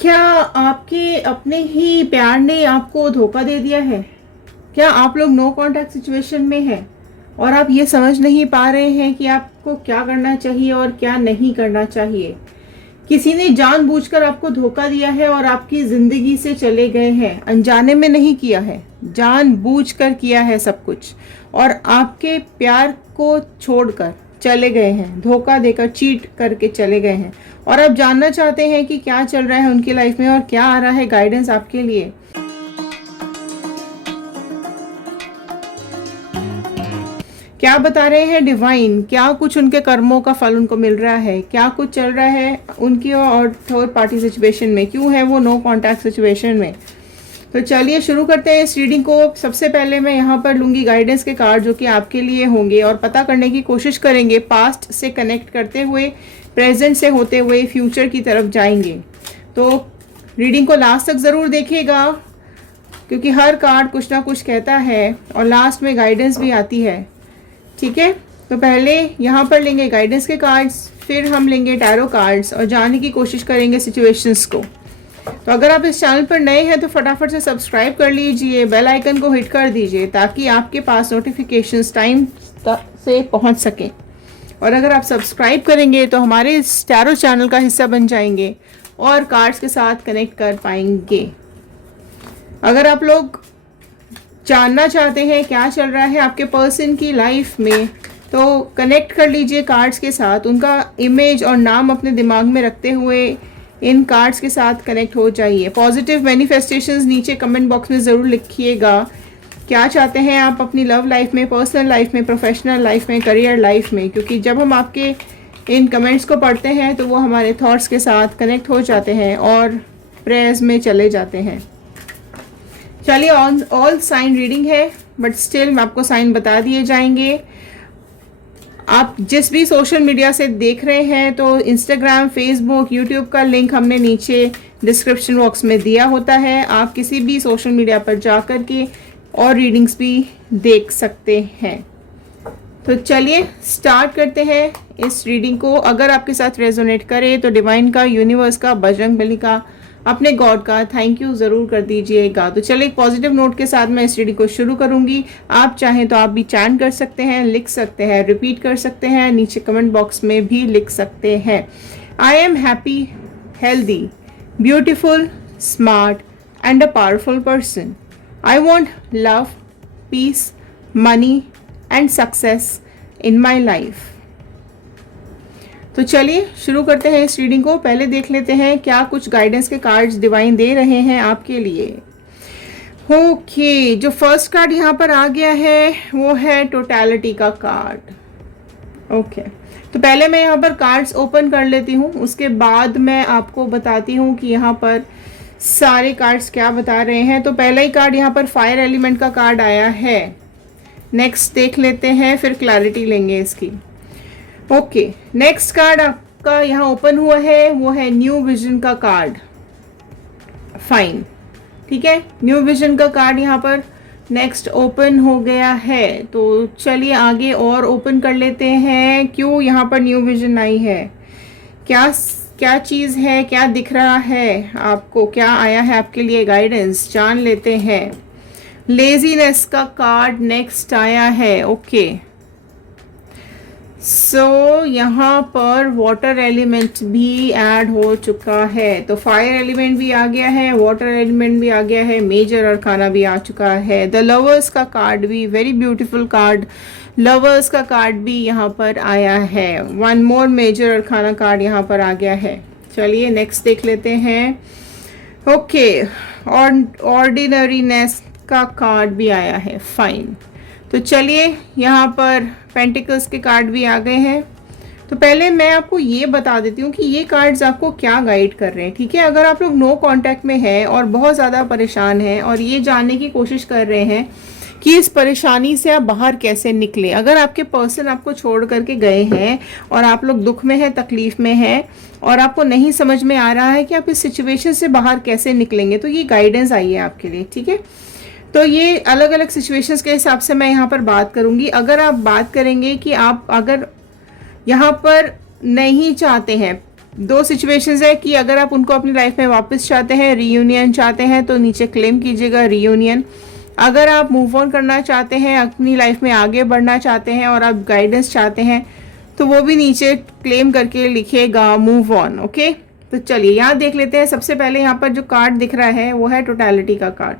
क्या आपके अपने ही प्यार ने आपको धोखा दे दिया है? क्या आप लोग नो कांटेक्ट सिचुएशन में हैं और आप ये समझ नहीं पा रहे हैं कि आपको क्या करना चाहिए और क्या नहीं करना चाहिए? किसी ने जानबूझकर आपको धोखा दिया है और आपकी जिंदगी से चले गए हैं। अनजाने में नहीं किया है, जानबूझकर किया है सब कुछ, और आपके प्यार को छोड़कर चले गए हैं, धोखा देकर चीट करके चले गए हैं। और आप जानना चाहते हैं कि क्या चल रहा है उनकी लाइफ में और क्या आ रहा है गाइडेंस आपके लिए। क्या बता रहे हैं डिवाइन, क्या कुछ उनके कर्मों का फल उनको मिल रहा है, क्या कुछ चल रहा है उनकी और थर्ड पार्टी सिचुएशन में, क्यों है वो नो कांटेक्ट सिचुएशन में। तो चलिए शुरू करते हैं इस रीडिंग को। सबसे पहले मैं यहाँ पर लूंगी गाइडेंस के कार्ड जो कि आपके लिए होंगे, और पता करने की कोशिश करेंगे, पास्ट से कनेक्ट करते हुए, प्रेजेंट से होते हुए फ्यूचर की तरफ जाएंगे। तो रीडिंग को लास्ट तक ज़रूर देखिएगा, क्योंकि हर कार्ड कुछ ना कुछ कहता है और लास्ट में गाइडेंस भी आती है। ठीक है, तो पहले यहाँ पर लेंगे गाइडेंस के कार्ड्स, फिर हम लेंगे टैरो कार्ड्स और जानने की कोशिश करेंगे सिचुएशंस को। तो अगर आप इस चैनल पर नए हैं तो फटाफट से सब्सक्राइब कर लीजिए, बेल आइकन को हिट कर दीजिए ताकि आपके पास नोटिफिकेशंस टाइम से पहुंच सकें। और अगर आप सब्सक्राइब करेंगे तो हमारे इस टैरो चैनल का हिस्सा बन जाएंगे और कार्ड्स के साथ कनेक्ट कर पाएंगे। अगर आप लोग जानना चाहते हैं क्या चल रहा है आपके पर्सन की लाइफ में, तो कनेक्ट कर लीजिए कार्ड्स के साथ। उनका इमेज और नाम अपने दिमाग में रखते हुए इन कार्ड्स के साथ कनेक्ट हो जाइए। पॉजिटिव मैनिफेस्टेशंस नीचे कमेंट बॉक्स में ज़रूर लिखिएगा। क्या चाहते हैं आप अपनी लव लाइफ में, पर्सनल लाइफ में, प्रोफेशनल लाइफ में, करियर लाइफ में, क्योंकि जब हम आपके इन कमेंट्स को पढ़ते हैं तो वो हमारे थॉट्स के साथ कनेक्ट हो जाते हैं और प्रेयर्स में चले जाते हैं। चलिए, ऑल साइन रीडिंग है, बट स्टिल मैं आपको साइन बता दिए जाएंगे। आप जिस भी सोशल मीडिया से देख रहे हैं तो इंस्टाग्राम, फेसबुक, यूट्यूब का लिंक हमने नीचे डिस्क्रिप्शन बॉक्स में दिया होता है। आप किसी भी सोशल मीडिया पर जा कर के और रीडिंग्स भी देख सकते हैं। तो चलिए स्टार्ट करते हैं इस रीडिंग को। अगर आपके साथ रेजोनेट करे तो डिवाइन का, यूनिवर्स का, बजरंगबली का, अपने गॉड का थैंक यू ज़रूर कर दीजिएगा। तो चलिए एक पॉजिटिव नोट के साथ मैं इस रीडिंग को शुरू करूंगी। आप चाहें तो आप भी चैंट कर सकते हैं, लिख सकते हैं, रिपीट कर सकते हैं, नीचे कमेंट बॉक्स में भी लिख सकते हैं। I am happy, healthy, beautiful, smart and a powerful person. I want love, peace, money and success in my life. तो चलिए शुरू करते हैं इस रीडिंग को। पहले देख लेते हैं क्या कुछ गाइडेंस के कार्ड्स डिवाइन दे रहे हैं आपके लिए। ओके, जो फर्स्ट कार्ड यहाँ पर आ गया है वो है टोटलिटी का कार्ड। ओके, तो पहले मैं यहाँ पर कार्ड्स ओपन कर लेती हूँ, उसके बाद मैं आपको बताती हूँ कि यहाँ पर सारे कार्ड्स क्या बता रहे हैं। तो पहला ही कार्ड यहाँ पर फायर एलिमेंट का कार्ड आया है। नेक्स्ट देख लेते हैं, फिर क्लैरिटी लेंगे इसकी। ओके, नेक्स्ट कार्ड आपका यहाँ ओपन हुआ है वो है न्यू विजन का कार्ड। फाइन, ठीक है, न्यू विजन का कार्ड यहाँ पर नेक्स्ट ओपन हो गया है। तो चलिए आगे और ओपन कर लेते हैं, क्यों यहाँ पर न्यू विजन आई है, क्या क्या चीज़ है, क्या दिख रहा है आपको, क्या आया है आपके लिए गाइडेंस, जान लेते हैं। लेजीनेस का कार्ड नेक्स्ट आया है। ओके, सो यहाँ पर वाटर एलिमेंट भी ऐड हो चुका है। तो फायर एलिमेंट भी आ गया है, वाटर एलिमेंट भी आ गया है, मेजर अरकाना भी आ चुका है। द लवर्स का कार्ड भी, वेरी ब्यूटीफुल कार्ड, लवर्स का कार्ड भी यहाँ पर आया है। One more major arcana card यहाँ पर आ गया है। चलिए नेक्स्ट देख लेते हैं। ओके, ऑर्डिनरीनेस का कार्ड भी आया है। फाइन, तो चलिए यहाँ पर पेंटिकल्स के कार्ड भी आ गए हैं। तो पहले मैं आपको ये बता देती हूँ कि ये कार्ड्स आपको क्या गाइड कर रहे हैं। ठीक है, अगर आप लोग नो कांटेक्ट में हैं और बहुत ज़्यादा परेशान हैं और ये जानने की कोशिश कर रहे हैं कि इस परेशानी से आप बाहर कैसे निकले, अगर आपके पर्सन आपको छोड़ करके गए हैं और आप लोग दुख में हैं, तकलीफ में हैं और आपको नहीं समझ में आ रहा है कि आप इस सिचुएशन से बाहर कैसे निकलेंगे, तो ये गाइडेंस आई है आपके लिए। ठीक है, तो ये अलग अलग सिचुएशंस के हिसाब से मैं यहाँ पर बात करूँगी। अगर आप बात करेंगे कि आप अगर यहाँ पर नहीं चाहते हैं, दो सिचुएशंस है कि अगर आप उनको अपनी लाइफ में वापस चाहते हैं, रीयूनियन चाहते हैं, तो नीचे क्लेम कीजिएगा रीयूनियन। अगर आप मूव ऑन करना चाहते हैं, अपनी लाइफ में आगे बढ़ना चाहते हैं और आप गाइडेंस चाहते हैं, तो वो भी नीचे क्लेम करके लिखिएगा मूव ऑन। ओके, तो चलिए यहाँ देख लेते हैं। सबसे पहले यहाँ पर जो कार्ड दिख रहा है वो है टोटलिटी का कार्ड,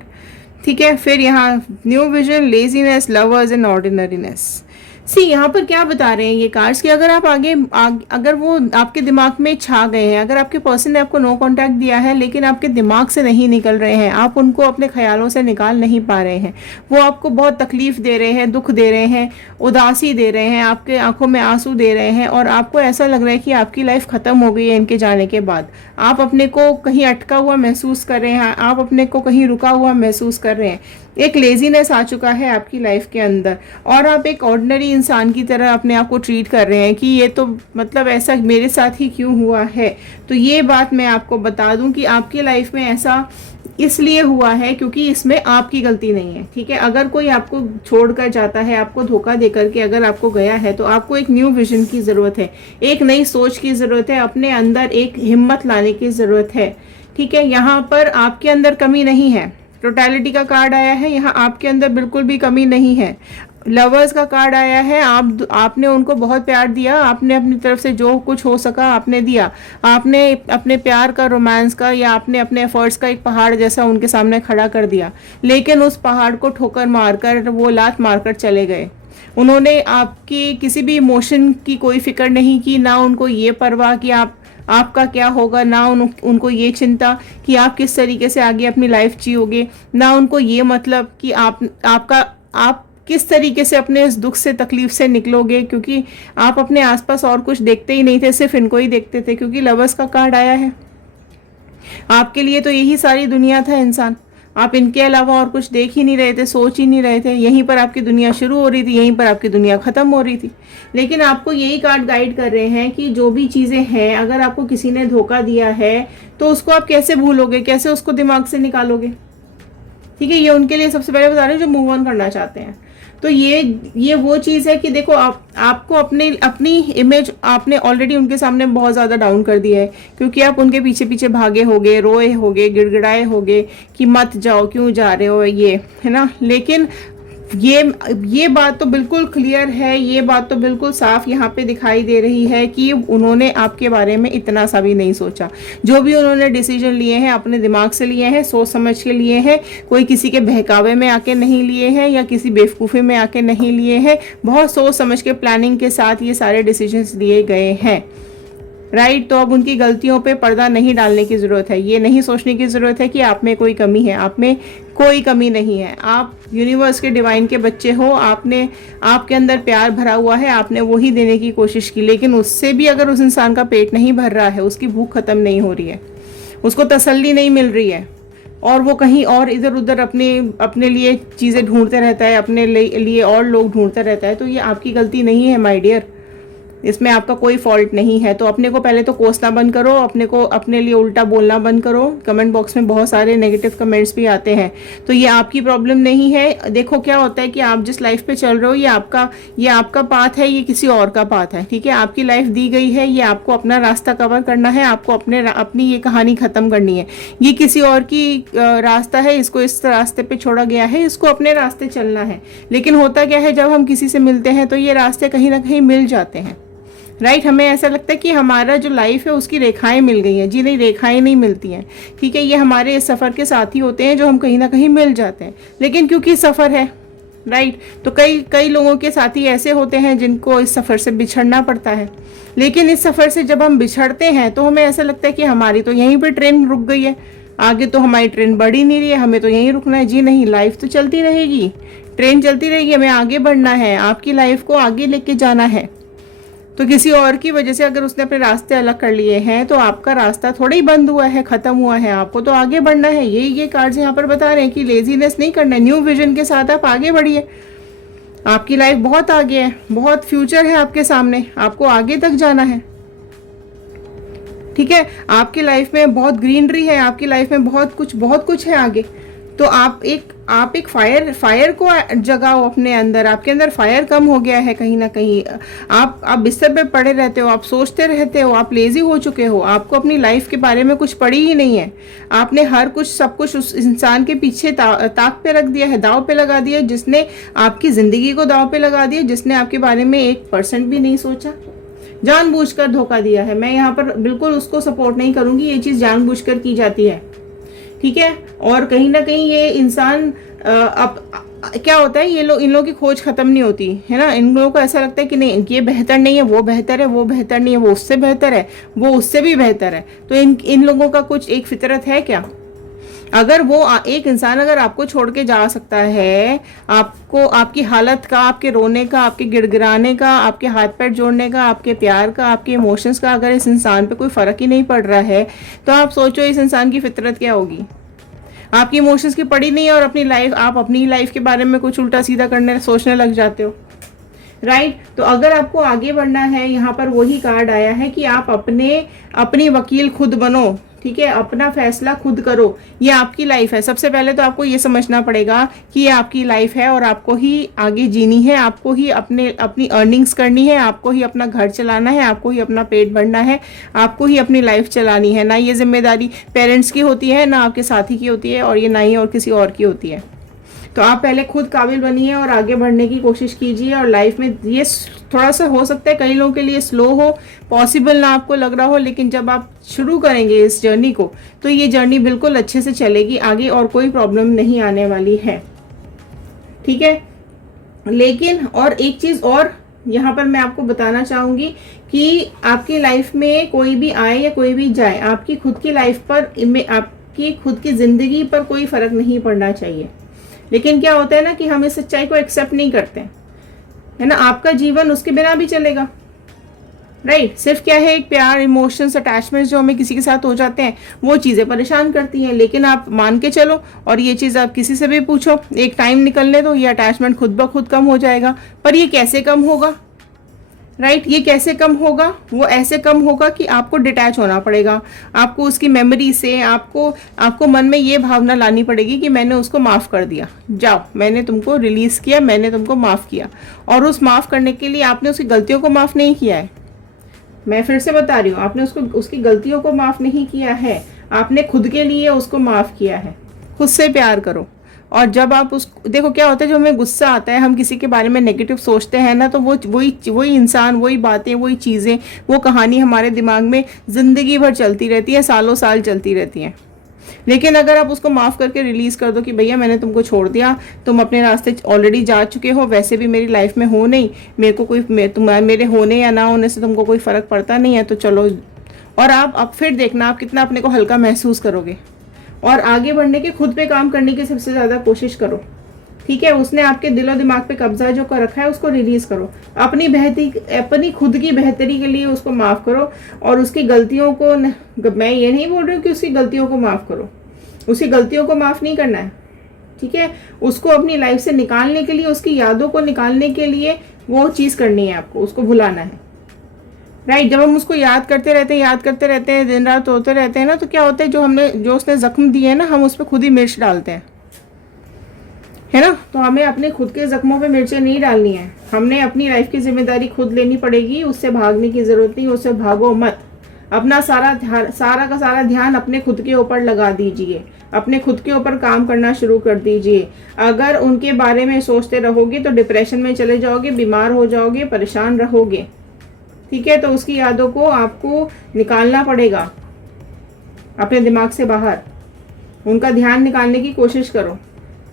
ठीक है। फिर यहाँ new vision, laziness, lovers and ordinariness. See यहाँ पर क्या बता रहे हैं ये कार्ड्स कि अगर आप अगर वो आपके दिमाग में छा गए हैं, अगर आपके पर्सन ने आपको नो कांटेक्ट दिया है लेकिन आपके दिमाग से नहीं निकल रहे हैं, आप उनको अपने ख्यालों से निकाल नहीं पा रहे हैं, वो आपको बहुत तकलीफ दे रहे हैं, दुख दे रहे हैं, उदासी दे रहे हैं, आपके आंखों में आंसू दे रहे हैं, और आपको ऐसा लग रहा है कि आपकी लाइफ खत्म हो गई है इनके जाने के बाद। आप अपने को कहीं अटका हुआ महसूस कर रहे हैं, आप अपने को कहीं रुका हुआ महसूस कर रहे हैं, एक लेजीनेस आ चुका है आपकी लाइफ के अंदर, और आप एक ऑर्डिनरी इंसान की तरह अपने आप को ट्रीट कर रहे हैं कि ये तो मतलब ऐसा मेरे साथ ही क्यों हुआ है। तो ये बात मैं आपको बता दूं कि आपकी लाइफ में ऐसा इसलिए हुआ है क्योंकि इसमें आपकी गलती नहीं है, ठीक है। अगर कोई आपको छोड़कर जाता है, आपको धोखा देकर के अगर आपको गया है, तो आपको एक न्यू विजन की ज़रूरत है, एक नई सोच की ज़रूरत है, अपने अंदर एक हिम्मत लाने की ज़रूरत है, ठीक है। यहाँ पर आपके अंदर कमी नहीं है। टोटलिटी का कार्ड आया है, यहाँ आपके अंदर बिल्कुल भी कमी नहीं है। लवर्स का कार्ड आया है, आपने उनको बहुत प्यार दिया, आपने अपनी तरफ से जो कुछ हो सका आपने दिया, आपने अपने प्यार का, रोमांस का, या आपने अपने एफर्ट्स का एक पहाड़ जैसा उनके सामने खड़ा कर दिया, लेकिन उस पहाड़ को ठोकर मारकर, वो लात मारकर चले गए। उन्होंने आपकी किसी भी इमोशन की कोई फिक्र नहीं की, ना उनको ये परवाह कि आपका क्या होगा, ना उनको ये चिंता कि आप किस तरीके से आगे अपनी लाइफ जियोगे, ना उनको ये मतलब कि आप किस तरीके से अपने इस दुख से, तकलीफ से निकलोगे, क्योंकि आप अपने आसपास और कुछ देखते ही नहीं थे, सिर्फ इनको ही देखते थे, क्योंकि लवर्स का कार्ड आया है। आपके लिए तो यही सारी दुनिया था इंसान, आप इनके अलावा और कुछ देख ही नहीं रहे थे, सोच ही नहीं रहे थे। यहीं पर आपकी दुनिया शुरू हो रही थी, यहीं पर आपकी दुनिया खत्म हो रही थी। लेकिन आपको यही कार्ड गाइड कर रहे हैं कि जो भी चीज़ें हैं, अगर आपको किसी ने धोखा दिया है तो उसको आप कैसे भूलोगे, कैसे उसको दिमाग से निकालोगे, ठीक है। ये उनके लिए सबसे पहले बता रहे हैं जो मूव ऑन करना चाहते हैं। तो ये वो चीज़ है कि देखो आपको अपनी इमेज आपने ऑलरेडी उनके सामने बहुत ज़्यादा डाउन कर दिया है, क्योंकि आप उनके पीछे पीछे भागे होगे, रोए होगे, गिड़गिड़ाए होगे कि मत जाओ, क्यों जा रहे हो, ये है ना। लेकिन ये बात तो बिल्कुल क्लियर है, ये बात तो बिल्कुल साफ यहाँ पे दिखाई दे रही है कि उन्होंने आपके बारे में इतना सा भी नहीं सोचा। जो भी उन्होंने डिसीजन लिए हैं अपने दिमाग से लिए हैं, सोच समझ के लिए हैं, कोई किसी के बहकावे में आके नहीं लिए हैं या किसी बेवकूफ़ी में आके नहीं लिए हैं, बहुत सोच समझ के प्लानिंग के साथ ये सारे डिसीजंस लिए गए हैं, राइट। तो अब उनकी गलतियों पे पर्दा नहीं डालने की ज़रूरत है, ये नहीं सोचने की ज़रूरत है कि आप में कोई कमी है, आप में कोई कमी नहीं है। आप यूनिवर्स के डिवाइन के बच्चे हो, आपके अंदर प्यार भरा हुआ है, आपने वही देने की कोशिश की, लेकिन उससे भी अगर उस इंसान का पेट नहीं भर रहा है, उसकी भूख खत्म नहीं हो रही है, उसको तसल्ली नहीं मिल रही है, और वो कहीं और इधर उधर अपने लिए चीज़ें ढूंढते रहता है, अपने लिए और लोग ढूंढता रहता है, तो ये आपकी गलती नहीं है माय डियर, इसमें आपका कोई फॉल्ट नहीं है। तो अपने को पहले तो कोसना बंद करो, अपने लिए उल्टा बोलना बंद करो। कमेंट बॉक्स में बहुत सारे नेगेटिव कमेंट्स भी आते हैं, तो ये आपकी प्रॉब्लम नहीं है। देखो क्या होता है कि आप जिस लाइफ पे चल रहे हो, ये आपका पाथ है, ये किसी और का पाथ है, ठीक है। आपकी लाइफ दी गई है, ये आपको अपना रास्ता कवर करना है, आपको अपनी ये कहानी खत्म करनी है। ये किसी और की रास्ता है, इसको इस रास्ते पे छोड़ा गया है, इसको अपने रास्ते चलना है। लेकिन होता क्या है, जब हम किसी से मिलते हैं तो ये रास्ते कहीं ना कहीं मिल जाते हैं, राइट। हमें ऐसा लगता है कि हमारा जो लाइफ है उसकी रेखाएं मिल गई हैं। जी नहीं, रेखाएं नहीं मिलती हैं, ठीक है। ये हमारे इस सफ़र के साथी होते हैं जो हम कहीं ना कहीं मिल जाते हैं, लेकिन क्योंकि सफ़र है, राइट, तो कई लोगों के साथी ऐसे होते हैं जिनको इस सफ़र से बिछड़ना पड़ता है। लेकिन इस सफ़र से जब हम बिछड़ते हैं तो हमें ऐसा लगता है कि हमारी तो यहीं पर ट्रेन रुक गई है, आगे तो हमारी ट्रेन बढ़ ही नहीं रही है, हमें तो यहीं रुकना है। जी नहीं, लाइफ तो चलती रहेगी, ट्रेन चलती रहेगी, हमें आगे बढ़ना है, आपकी लाइफ को आगे लेके जाना है। तो किसी और की वजह से अगर उसने अपने रास्ते अलग कर लिए हैं तो आपका रास्ता थोड़ा ही बंद हुआ है, खत्म हुआ है, आपको तो आगे बढ़ना है। ये कार्ड्स यहाँ पर बता रहे हैं कि लेजीनेस नहीं करना है, न्यू विजन के साथ आप आगे बढ़िए। आपकी लाइफ बहुत आगे है, बहुत फ्यूचर है आपके सामने, आपको आगे तक जाना है, ठीक है। आपकी लाइफ में बहुत ग्रीनरी है, आपकी लाइफ में बहुत कुछ है आगे। तो आप एक फायर को जगाओ अपने अंदर। आपके अंदर फायर कम हो गया है कहीं ना कहीं। आप बिस्तर पे पड़े रहते हो, आप सोचते रहते हो, आप लेजी हो चुके हो, आपको अपनी लाइफ के बारे में कुछ पड़ी ही नहीं है। आपने हर कुछ सब कुछ उस इंसान के पीछे ताक पे रख दिया है, दाव पे लगा दिया, जिसने आपकी जिंदगी को दाव पे लगा दिया, जिसने आपके बारे में 1% भी नहीं सोचा, जानबूझकर धोखा दिया है। मैं यहाँ पर बिल्कुल उसको सपोर्ट नहीं करूंगी, ये चीज जानबूझकर की जाती है, ठीक है। और कहीं ना कहीं ये इंसान अब क्या होता है, इन लोगों की खोज खत्म नहीं होती है ना। इन लोगों को ऐसा लगता है कि नहीं ये बेहतर नहीं है, वो बेहतर है, वो बेहतर नहीं है, वो उससे बेहतर है, वो उससे भी बेहतर है। तो इन लोगों का कुछ एक फितरत है क्या? अगर वो एक इंसान अगर आपको छोड़ के जा सकता है, आपको आपकी हालत का, आपके रोने का, आपके गिड़गिड़ाने का, आपके हाथ पैर जोड़ने का, आपके प्यार का, आपके इमोशंस का अगर इस इंसान पे कोई फर्क ही नहीं पड़ रहा है, तो आप सोचो इस इंसान की फितरत क्या होगी। आपकी इमोशंस की पड़ी नहीं है और आप अपनी लाइफ के बारे में कुछ उल्टा सीधा करने सोचने लग जाते हो, राइट। तो अगर आपको आगे बढ़ना है, यहाँ पर वही कार्ड आया है कि आप अपनी वकील खुद बनो, ठीक है। अपना फैसला खुद करो, ये आपकी लाइफ है। सबसे पहले तो आपको ये समझना पड़ेगा कि ये आपकी लाइफ है और आपको ही आगे जीनी है, आपको ही अपनी अर्निंग्स करनी है, आपको ही अपना घर चलाना है, आपको ही अपना पेट भरना है, आपको ही अपनी लाइफ चलानी है। ना ये जिम्मेदारी पेरेंट्स की होती है, ना आपके साथी की होती है, और ये ना ही और किसी और की होती है। तो आप पहले खुद काबिल बनिए और आगे बढ़ने की कोशिश कीजिए। और लाइफ में ये थोड़ा सा हो सकता है कई लोगों के लिए स्लो हो, पॉसिबल ना आपको लग रहा हो, लेकिन जब आप शुरू करेंगे इस जर्नी को तो ये जर्नी बिल्कुल अच्छे से चलेगी आगे और कोई प्रॉब्लम नहीं आने वाली है, ठीक है। लेकिन और एक चीज़ और यहाँ पर मैं आपको बताना चाहूँगी कि आपकी लाइफ में कोई भी आए या कोई भी जाए, आपकी खुद की लाइफ पर, आपकी खुद की ज़िंदगी पर कोई फ़र्क नहीं पड़ना चाहिए। लेकिन क्या होता है ना कि हम इस सच्चाई को एक्सेप्ट नहीं करते, है ना। आपका जीवन उसके बिना भी चलेगा, राइट। सिर्फ क्या है, एक प्यार, इमोशंस, अटैचमेंट्स जो हमें किसी के साथ हो जाते हैं वो चीज़ें परेशान करती हैं। लेकिन आप मान के चलो, और ये चीज़ आप किसी से भी पूछो, एक टाइम निकलने दो, ये अटैचमेंट खुद ब खुद कम हो जाएगा। पर ये कैसे कम होगा, राइट। ये कैसे कम होगा? वो ऐसे कम होगा कि आपको डिटैच होना पड़ेगा, आपको उसकी मेमोरी से, आपको मन में ये भावना लानी पड़ेगी कि मैंने उसको माफ़ कर दिया, जाओ मैंने तुमको रिलीज़ किया, मैंने तुमको माफ़ किया। और उस माफ़ करने के लिए आपने उसकी गलतियों को माफ़ नहीं किया है। मैं फिर से बता रही हूँ, आपने उसकी गलतियों को माफ़ नहीं किया है, आपने खुद के लिए उसको माफ़ किया है। खुद से प्यार करो। और जब आप देखो क्या होता है, जो हमें गुस्सा आता है, हम किसी के बारे में नेगेटिव सोचते हैं ना, तो वही इंसान, वही बातें, वही चीज़ें, वो कहानी हमारे दिमाग में ज़िंदगी भर चलती रहती है, सालों साल चलती रहती है। लेकिन अगर आप उसको माफ़ करके रिलीज़ कर दो कि भैया मैंने तुमको छोड़ दिया, तुम अपने रास्ते ऑलरेडी जा चुके हो, वैसे भी मेरी लाइफ में हो नहीं, मेरे को मेरे होने या ना होने से तुमको कोई फ़र्क पड़ता नहीं है, तो चलो। और आप फिर देखना आप कितना अपने को हल्का महसूस करोगे। और आगे बढ़ने के, खुद पे काम करने की सबसे ज़्यादा कोशिश करो, ठीक है। उसने आपके दिलो दिमाग पे कब्जा जो कर रखा है उसको रिलीज़ करो। अपनी खुद की बेहतरी के लिए उसको माफ़ करो। और उसकी गलतियों को मैं ये नहीं बोल रही हूँ कि उसकी गलतियों को माफ़ करो, उसकी गलतियों को माफ़ नहीं करना है, ठीक है। उसको अपनी लाइफ से निकालने के लिए, उसकी यादों को निकालने के लिए वो चीज़ करनी है, आपको उसको भुलाना है, राइट। जब हम उसको याद करते रहते हैं, दिन रात होते रहते हैं ना, तो क्या होता है, जो उसने जख्म दिए हैं ना, हम उस पर खुद ही मिर्च डालते हैं, है ना। तो हमें अपने खुद के जख्मों पे मिर्चें नहीं डालनी है, हमने अपनी लाइफ की जिम्मेदारी खुद लेनी पड़ेगी। उससे भागने की जरूरत नहीं, उससे भागो मत। अपना सारा का सारा ध्यान अपने खुद के ऊपर लगा दीजिए, अपने खुद के ऊपर काम करना शुरू कर दीजिए। अगर उनके बारे में सोचते रहोगे तो डिप्रेशन में चले जाओगे, बीमार हो जाओगे, परेशान रहोगे, ठीक है। तो उसकी यादों को आपको निकालना पड़ेगा अपने दिमाग से बाहर, उनका ध्यान निकालने की कोशिश करो,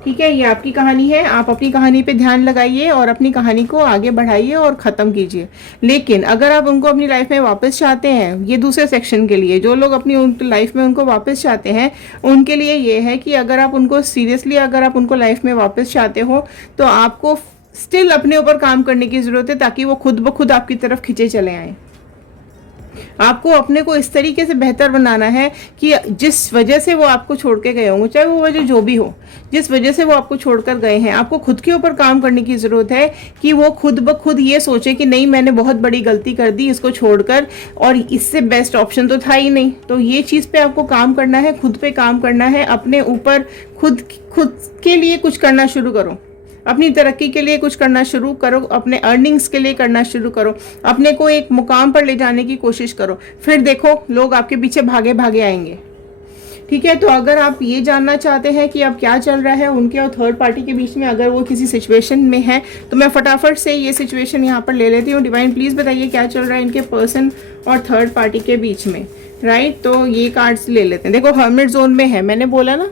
ठीक है। ये आपकी कहानी है, आप अपनी कहानी पे ध्यान लगाइए और अपनी कहानी को आगे बढ़ाइए और ख़त्म कीजिए। लेकिन अगर आप उनको अपनी लाइफ में वापस चाहते हैं, ये दूसरे सेक्शन के लिए, जो लोग अपनी लाइफ में उनको वापस चाहते हैं, उनके लिए ये है कि अगर आप उनको सीरियसली, अगर आप उनको लाइफ में वापस चाहते हो, तो आपको स्टिल अपने ऊपर काम करने की ज़रूरत है, ताकि वो खुद ब खुद आपकी तरफ खिंचे चले आए, आपको अपने को इस तरीके से बेहतर बनाना है कि जिस वजह से वो आपको छोड़ के गए होंगे, चाहे वो वजह जो भी हो, जिस वजह से वो आपको छोड़कर गए हैं, आपको खुद के ऊपर काम करने की ज़रूरत है कि वो खुद ब खुद ये सोचे कि नहीं मैंने बहुत बड़ी गलती कर दी इसको छोड़कर, और इससे बेस्ट ऑप्शन तो था ही नहीं। तो ये चीज़ पे आपको काम करना है, खुद पे काम करना है, अपने ऊपर खुद खुद के लिए कुछ करना शुरू करो, अपनी तरक्की के लिए कुछ करना शुरू करो, अपने अर्निंग्स के लिए करना शुरू करो, अपने को एक मुकाम पर ले जाने की कोशिश करो, फिर देखो लोग आपके पीछे भागे भागे आएंगे। ठीक है, तो अगर आप ये जानना चाहते हैं कि अब क्या चल रहा है उनके और थर्ड पार्टी के बीच में, अगर वो किसी सिचुएशन में है, तो मैं फटाफट से ये सिचुएशन यहाँ पर ले लेती हूँ। डिवाइन प्लीज़ बताइए क्या चल रहा है इनके पर्सन और थर्ड पार्टी के बीच में, राइट। तो ये कार्ड्स ले लेते हैं। देखो हर्मिट जोन में है, मैंने बोला ना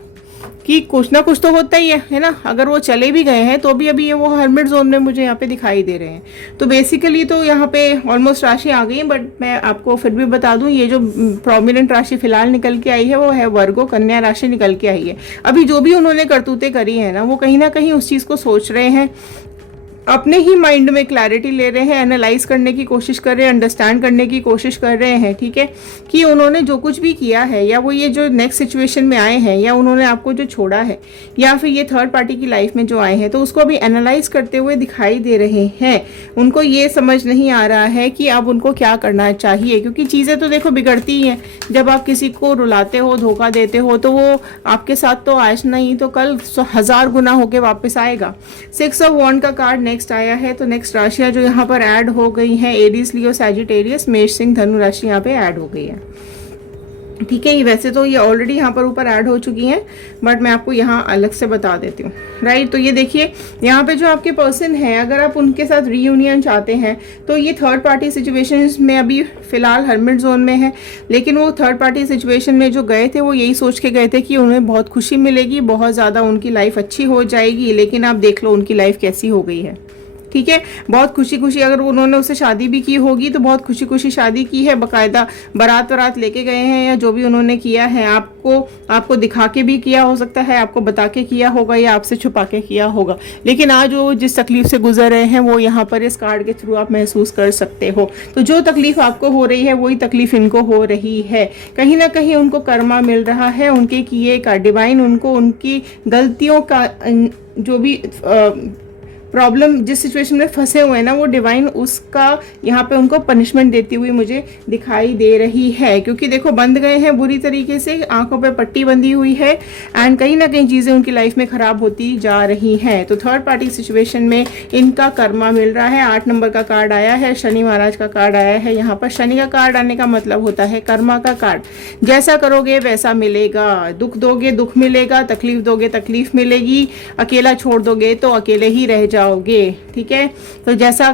कि कुछ ना कुछ तो होता ही है ना। अगर वो चले भी गए हैं तो भी अभी ये वो हर्मिट जोन में मुझे यहाँ पे दिखाई दे रहे हैं। तो बेसिकली तो यहाँ पे ऑलमोस्ट राशि आ गई है, बट मैं आपको फिर भी बता दूं, ये जो प्रोमिनेंट राशि फिलहाल निकल के आई है वो है वर्गो कन्या राशि निकल के आई है। अभी जो भी उन्होंने करतूतें करी है ना, वो कहीं ना कहीं उस चीज़ को सोच रहे हैं, अपने ही माइंड में क्लैरिटी ले रहे हैं, एनालाइज करने की कोशिश कर रहे हैं, अंडरस्टैंड करने की कोशिश कर रहे हैं। ठीक है, कि उन्होंने जो कुछ भी किया है, या वो ये जो नेक्स्ट सिचुएशन में आए हैं, या उन्होंने आपको जो छोड़ा है, या फिर ये थर्ड पार्टी की लाइफ में जो आए हैं, तो उसको अभी एनालाइज करते हुए दिखाई दे रहे हैं। उनको ये समझ नहीं आ रहा है कि अब उनको क्या करना चाहिए, क्योंकि चीज़ें तो देखो बिगड़ती ही हैं। जब आप किसी को रुलाते हो, धोखा देते हो, तो वो आपके साथ तो आज नहीं तो कल 1000 गुना होके वापस आएगा। 6 ऑफ वॉन्ड का कार्ड नेक्स्ट आया है। तो नेक्स्ट राशियां जो यहाँ पर ऐड हो गई हैं, एरीज, लियो, सैजिटेरियस, मेष, सिंह, धनु राशि यहाँ पे ऐड हो गई है। ठीक है, ये वैसे तो ये ऑलरेडी यहाँ पर ऊपर ऐड हो चुकी हैं, बट मैं आपको यहाँ अलग से बता देती हूँ, राइट। तो ये देखिए यहाँ पे जो आपके पर्सन है, अगर आप उनके साथ रीयूनियन चाहते हैं तो ये थर्ड पार्टी सिचुएशन में अभी फिलहाल हर्मिट जोन में है, लेकिन वो थर्ड पार्टी सिचुएशन में जो गए थे वो यही सोच के गए थे कि उन्हें बहुत खुशी मिलेगी, बहुत ज़्यादा उनकी लाइफ अच्छी हो जाएगी। लेकिन आप देख लो उनकी लाइफ कैसी हो गई है। ठीक है, बहुत खुशी खुशी, अगर उन्होंने उससे शादी भी की होगी तो बहुत खुशी खुशी शादी की है, बकायदा बारात वरात लेके गए हैं, या जो भी उन्होंने किया है आपको दिखा के भी किया हो सकता है, आपको बता के किया होगा, या आपसे छुपा के किया होगा। लेकिन आज वो जिस तकलीफ से गुजर रहे हैं वो यहाँ पर इस कार्ड के थ्रू आप महसूस कर सकते हो। तो जो तकलीफ आपको हो रही है वही तकलीफ इनको हो रही है। कहीं ना कहीं उनको कर्मा मिल रहा है उनके किए का। डिवाइन उनको उनकी गलतियों का, जो भी प्रॉब्लम जिस सिचुएशन में फंसे हुए हैं ना, वो डिवाइन उसका यहाँ पे उनको पनिशमेंट देती हुई मुझे दिखाई दे रही है। क्योंकि देखो बंध गए हैं बुरी तरीके से, आंखों पे पट्टी बंधी हुई है, एंड कहीं ना कहीं चीज़ें उनकी लाइफ में ख़राब होती जा रही हैं। तो थर्ड पार्टी सिचुएशन में इनका कर्मा मिल रहा है। 8 नंबर का कार्ड आया है, शनि महाराज का कार्ड आया है। यहाँ पर शनि का कार्ड आने का मतलब होता है कर्मा का कार्ड। जैसा करोगे वैसा मिलेगा, दुख दोगे दुख मिलेगा, तकलीफ दोगे तकलीफ मिलेगी, अकेला छोड़ दोगे तो अकेले ही रह जाओगे। ठीक है, तो जैसा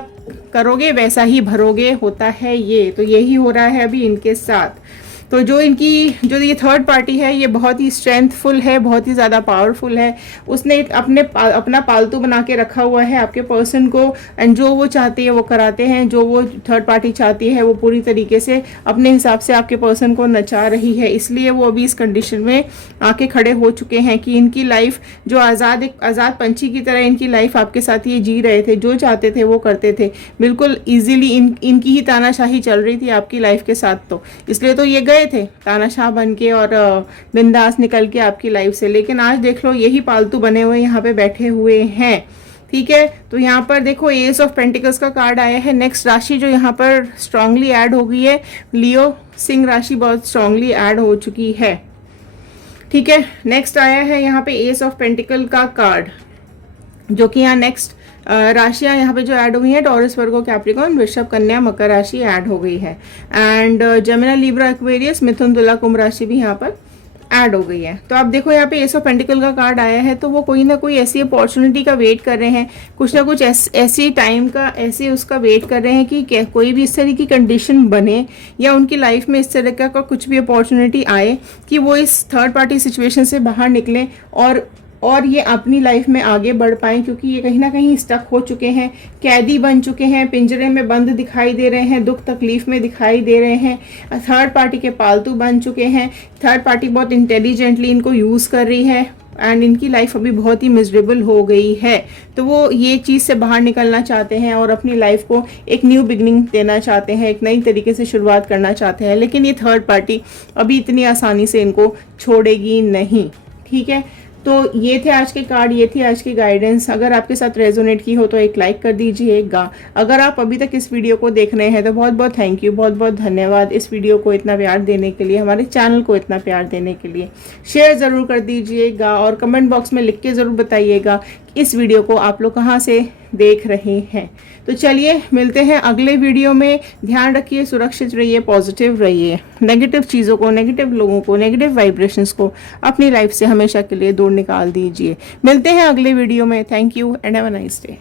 करोगे वैसा ही भरोगे, होता है ये। तो यही हो रहा है अभी इनके साथ। तो जो ये थर्ड पार्टी है ये बहुत ही स्ट्रेंथफुल है, बहुत ही ज़्यादा पावरफुल है। उसने अपना पालतू बना के रखा हुआ है आपके पर्सन को, एंड जो वो चाहती है वो कराते हैं। जो वो थर्ड पार्टी चाहती है वो पूरी तरीके से अपने हिसाब से आपके पर्सन को नचा रही है। इसलिए वो अभी इस कंडीशन में आके खड़े हो चुके हैं कि इनकी लाइफ जो आज़ाद पंछी की तरह इनकी लाइफ आपके साथ ये जी रहे थे, जो चाहते थे वो करते थे बिल्कुल ईजिली। इनकी ही तानाशाही चल रही थी आपकी लाइफ के साथ, तो इसलिए तो ये गए थे तानाशाह बन के और बिंदास निकल के आपकी लाइफ से। लेकिन आज देख लो यही पालतू बने हुए यहाँ पे बैठे हुए हैं। ठीक है, तो यहाँ पर देखो एस ऑफ पेंटिकल्स का कार्ड आया है। नेक्स्ट राशि जो यहाँ पर स्ट्रांगली ऐड हो गई है, लियो सिंह राशि बहुत स्ट्रांगली ऐड हो चुकी है। ठीक है, नेक्स्ट आया है यहाँ पे एस ऑफ पेंटिकल का कार्ड, जो कि यहाँ नेक्स्ट राशियाँ यहाँ पे जो ऐड हुई हैं, टॉरस, वर्गो, कैप्रिकॉर्न, वृषभ, कन्या, मकर राशि ऐड हो गई है। एंड जेमिनी, लिब्रा, एक्वेरियस, मिथुन, तुला, कुंभ राशि भी यहाँ पर ऐड हो गई है। तो आप देखो यहाँ पे एस ऑफ पेंटिकल का कार्ड आया है, तो वो कोई ना कोई ऐसी अपॉर्चुनिटी का वेट कर रहे हैं, कुछ ना कुछ ऐसी टाइम का ऐसे उसका वेट कर रहे हैं कि कोई भी इस तरह की कंडीशन बने, या उनकी लाइफ में इस तरह का कुछ भी अपॉर्चुनिटी आए कि वो इस थर्ड पार्टी सिचुएशन से बाहर निकलें और ये अपनी लाइफ में आगे बढ़ पाएँ। क्योंकि ये कहीं ना कहीं स्टक हो चुके हैं, कैदी बन चुके हैं, पिंजरे में बंद दिखाई दे रहे हैं, दुख तकलीफ में दिखाई दे रहे हैं, थर्ड पार्टी के पालतू बन चुके हैं। थर्ड पार्टी बहुत इंटेलिजेंटली इनको यूज़ कर रही है, एंड इनकी लाइफ अभी बहुत ही मिजरेबल हो गई है। तो वो ये चीज़ से बाहर निकलना चाहते हैं और अपनी लाइफ को एक न्यू बिगनिंग देना चाहते हैं, एक नई तरीके से शुरुआत करना चाहते हैं। लेकिन ये थर्ड पार्टी अभी इतनी आसानी से इनको छोड़ेगी नहीं। ठीक है, तो ये थे आज के कार्ड, ये थी आज की गाइडेंस। अगर आपके साथ रेजोनेट की हो तो एक लाइक कर दीजिएगा। अगर आप अभी तक इस वीडियो को देख रहे हैं तो बहुत बहुत थैंक यू, बहुत बहुत धन्यवाद इस वीडियो को इतना प्यार देने के लिए, हमारे चैनल को इतना प्यार देने के लिए। शेयर ज़रूर कर दीजिएगा और कमेंट बॉक्स में लिख के ज़रूर बताइएगा कि इस वीडियो को आप लोग कहाँ से देख रहे हैं। तो चलिए मिलते हैं अगले वीडियो में। ध्यान रखिए, सुरक्षित रहिए, पॉजिटिव रहिए। नेगेटिव चीज़ों को, नेगेटिव लोगों को, नेगेटिव वाइब्रेशंस को अपनी लाइफ से हमेशा के लिए दूर निकाल दीजिए। मिलते हैं अगले वीडियो में। Thank you and have a nice day.